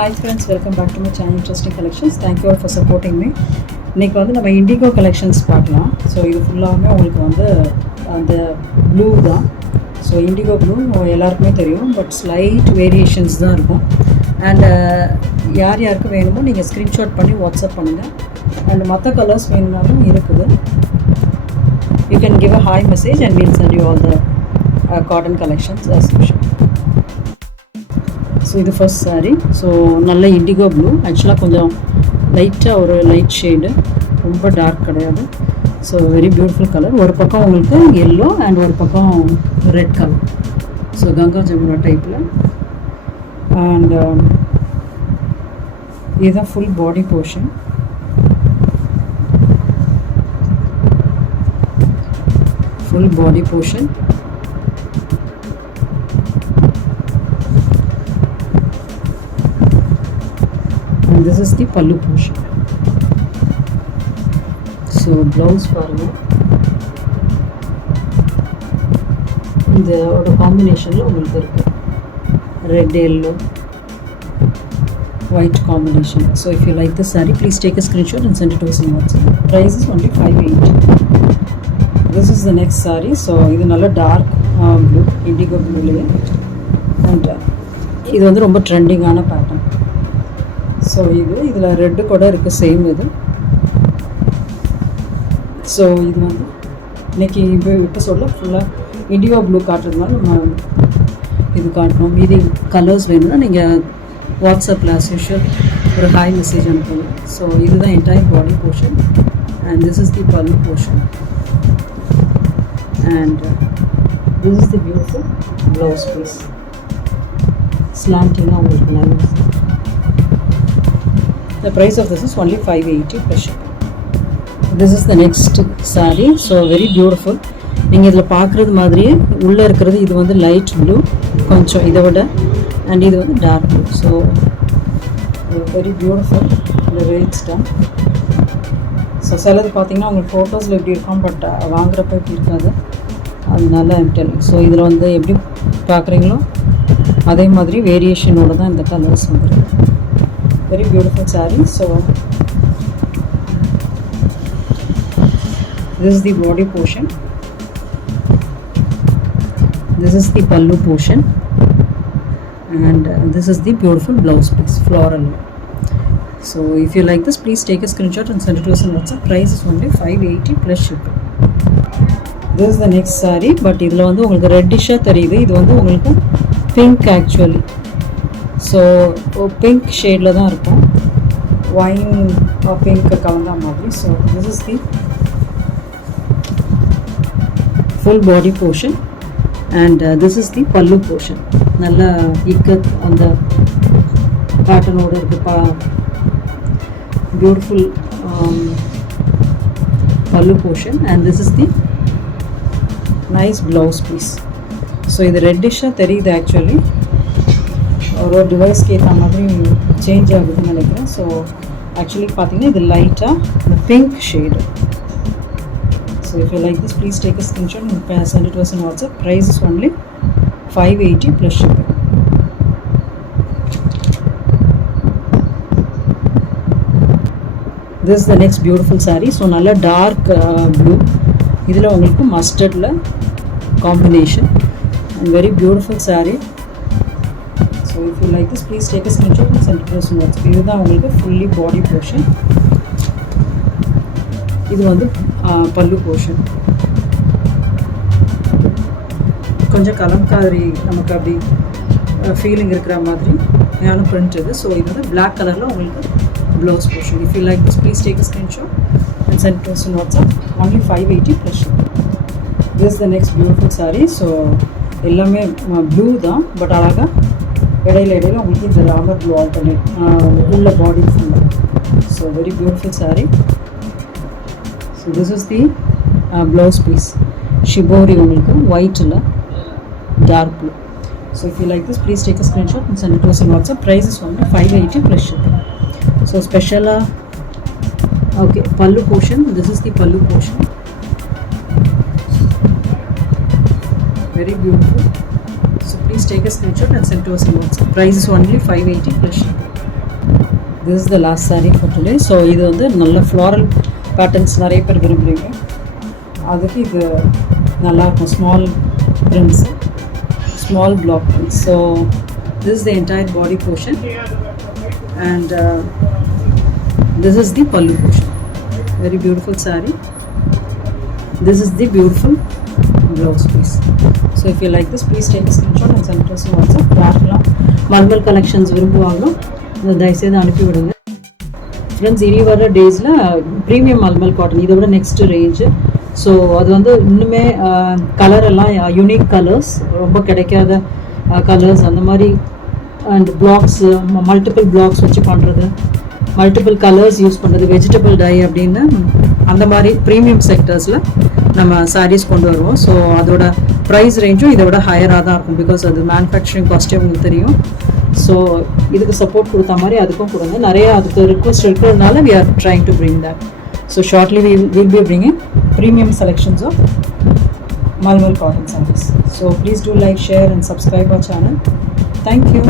Hi friends, welcome back to my channel Interesting Collections. Thank you all for supporting me. இன்றைக்கி வந்து நம்ம indigo collections பார்க்கலாம். So இது ஃபுல்லாகவே உங்களுக்கு வந்து அந்த ப்ளூ தான். ஸோ இண்டிகோ ப்ளூ எல்லாருக்குமே தெரியும், பட் ஸ்லைட் வேரியேஷன்ஸ் தான் இருக்கும். அண்ட் யார் யாருக்கு வேணுமோ நீங்கள் ஸ்க்ரீன்ஷாட் பண்ணி வாட்ஸ்அப் பண்ணுங்கள். அண்ட் மற்ற கலர்ஸ் வேணும்னாலும் இருக்குது. You can give a hi message and we'll send you all the cotton collections as usual. So இது ஃபர்ஸ்ட் சாரீ. ஸோ நல்ல இண்டிகோ ப்ளூ, ஆக்சுவலாக கொஞ்சம் லைட்டாக ஒரு லைட் ஷேடு, ரொம்ப டார்க் கிடையாது. So very beautiful colour. ஒரு பக்கம் உங்களுக்கு எல்லோ அண்ட் ஒரு பக்கம் red colour. So Ganga Jamuna டைப்பில். அண்ட் இதுதான் full body portion. Full body portion. And this is the pallu portion. So blouse பாருங்க, இதோட காம்பினேஷனில் உங்களுக்கு இருக்கு red yellow white combination. So if you like this saree, please take a screenshot and send it to us in WhatsApp. Price is only 580. This is the next saree. So இது நல்ல dark blue, indigo ப்ளூலேயே. And இது வந்து ரொம்ப ட்ரெண்டிங்கான pattern. So இதில் red கூட இருக்குது, same இது. ஸோ இது வந்து இன்றைக்கி இப்போ சொல்ல ஃபுல்லாக இண்டிகோ ப்ளூ காட்டுறதுனால நம்ம இது காட்டணும். மீதி கலர்ஸ் வேணும்னா நீங்கள் வாட்ஸ்அப்பில் as usual ஒரு ஹாய் மெசேஜ் அனுப்புங்க. ஸோ இதுதான் entire body portion and this is the pallu portion and this is the beautiful blouse piece. ஸ்லாண்டிங்காக உங்களுக்கு lines. The price of this is only 580 plus shipping. This is the next saree. So very beautiful. நீங்கள் இதில் பார்க்குறது மாதிரியே உள்ளே இருக்கிறது இது வந்து லைட் ப்ளூ கொஞ்சம் இதை விட, அண்ட் இது வந்து dark blue. So very beautiful. இந்த ரேட்ஸ் தான். ஸோ சிலது பார்த்தீங்கன்னா உங்களுக்கு ஃபோட்டோஸில் எப்படி இருக்கும், பட் வாங்குறப்ப எப்படி இருக்காது, அதனால டெல்லிங். ஸோ இதில் வந்து எப்படி பார்க்குறீங்களோ அதே மாதிரி வேரியேஷனோடு தான் இந்த கலர்ஸ் வந்துருக்கு. Very beautiful saree. So this is the body portion, this is the pallu portion, and this is the beautiful blouse piece, floral. So if you like this, please take a screenshot and send it to us on WhatsApp. Price is only 580 plus shipping. This is the next saree, but இதில் வந்து உங்களுக்கு ரெட்டிஷாக தெரியுது. இது வந்து உங்களுக்கு pink actually. So pink ஷேடில் தான் இருக்கும், ஒயின் பிங்க் கலந்த மாதிரி. So this is the full body portion and this is the pallu portion. நல்ல இக்கத் அந்த பேட்டர்னோடு இருக்குது. Beautiful pallu portion and this is the nice blouse piece. So இது ரெட்டிஷாக தெரியுது, ஆக்சுவலி ஒரு டிவைஸ்க்கு ஏற்ற மாதிரி சேஞ்ச் ஆகுதுன்னு நினைக்கிறேன். ஸோ ஆக்சுவலி பார்த்தீங்கன்னா இது லைட்டாக இந்த pink shade. So if you like this, please take a screenshot and send it to us in WhatsApp. Price is only 580 plus shipping. This is the next beautiful saree. So நல்ல dark blue, இதில் உங்களுக்கு மஸ்டர்டில் combination and very beautiful saree. So if you like this, please take a screenshot and send it to us on WhatsApp. இதுதான் உங்களுக்கு fully பாடி portion. இது வந்து பல்லு portion. கொஞ்சம் கலம்காரி நமக்கு அப்படி ஃபீலிங் இருக்கிற மாதிரி ஞான பிரிண்ட் இது. ஸோ இது வந்து பிளாக் கலரில் உங்களுக்கு blouse portion. If you like this, please take a screenshot and send it to us on WhatsApp. Only 580 plus shipping. This is the next beautiful saree. So எல்லாமே blue தான், but அழகாக இடையில உங்களுக்கு இந்த ராமர் ப்ளூ ஆல்டர்னேட் உள்ள body ஃபுல்லாக. So very beautiful saree. So this is the blouse piece. Shibori உங்களுக்கு ஒயிட்டில் dark blue. So if you like this, please take a screenshot and send it to us in WhatsApp. Price is only 580 plus shipping. So ஸ்பெஷலாக okay pallu portion. This is the pallu portion. Very beautiful. So please take a screenshot and send to us in WhatsApp. Price is only 580 plus shipping. this is the last saree for today. So இது வந்து நல்ல floral patterns நிறைய பேர் விரும்புகிறீங்க, அதுக்கு இது நல்லா இருக்கும். Small prints, small block prints. So this is the entire body portion and this is the pallu portion. Very beautiful saree. This is the beautiful blouse piece. So if you like this, please take a screenshot and send it to us on WhatsApp. யாரெல்லாம் mulmul collections விரும்புவாங்களோ அதை தயவுசெய்து அனுப்பி விடுங்க friends. இனி வர டேஸில் premium mulmul cotton இதை விட நெக்ஸ்ட் ரேஞ்சு. ஸோ அது வந்து இன்னுமே கலர் எல்லாம் யூனிக் கலர்ஸ், ரொம்ப கிடைக்காத கலர்ஸ் அந்த மாதிரி, அண்ட் பிளாக்ஸ், மல்டிபிள் பிளாக்ஸ் வச்சு பண்ணுறது, மல்டிபிள் கலர்ஸ் யூஸ் பண்ணுறது, வெஜிடபிள் டை அப்படின்னு அந்த மாதிரி ப்ரீமியம் செக்டர்ஸில் நம்ம சாரீஸ் கொண்டு வருவோம். ஸோ அதோட ப்ரைஸ் ரேஞ்சும் இதை விட ஹையராக தான் இருக்கும், பிகாஸ் அது மேனுஃபேக்சரிங் காஸ்ட்டே உங்களுக்கு தெரியும். ஸோ இதுக்கு சப்போர்ட் கொடுத்த மாதிரி அதுக்கும் கொடுங்க. நிறைய அதுக்கு ரிக்வஸ்ட் இருக்கிறதுனால we are trying to bring that. So shortly we will be bringing premium selections of Malmal cotton sarees. So please do like, share and subscribe our channel. Thank you.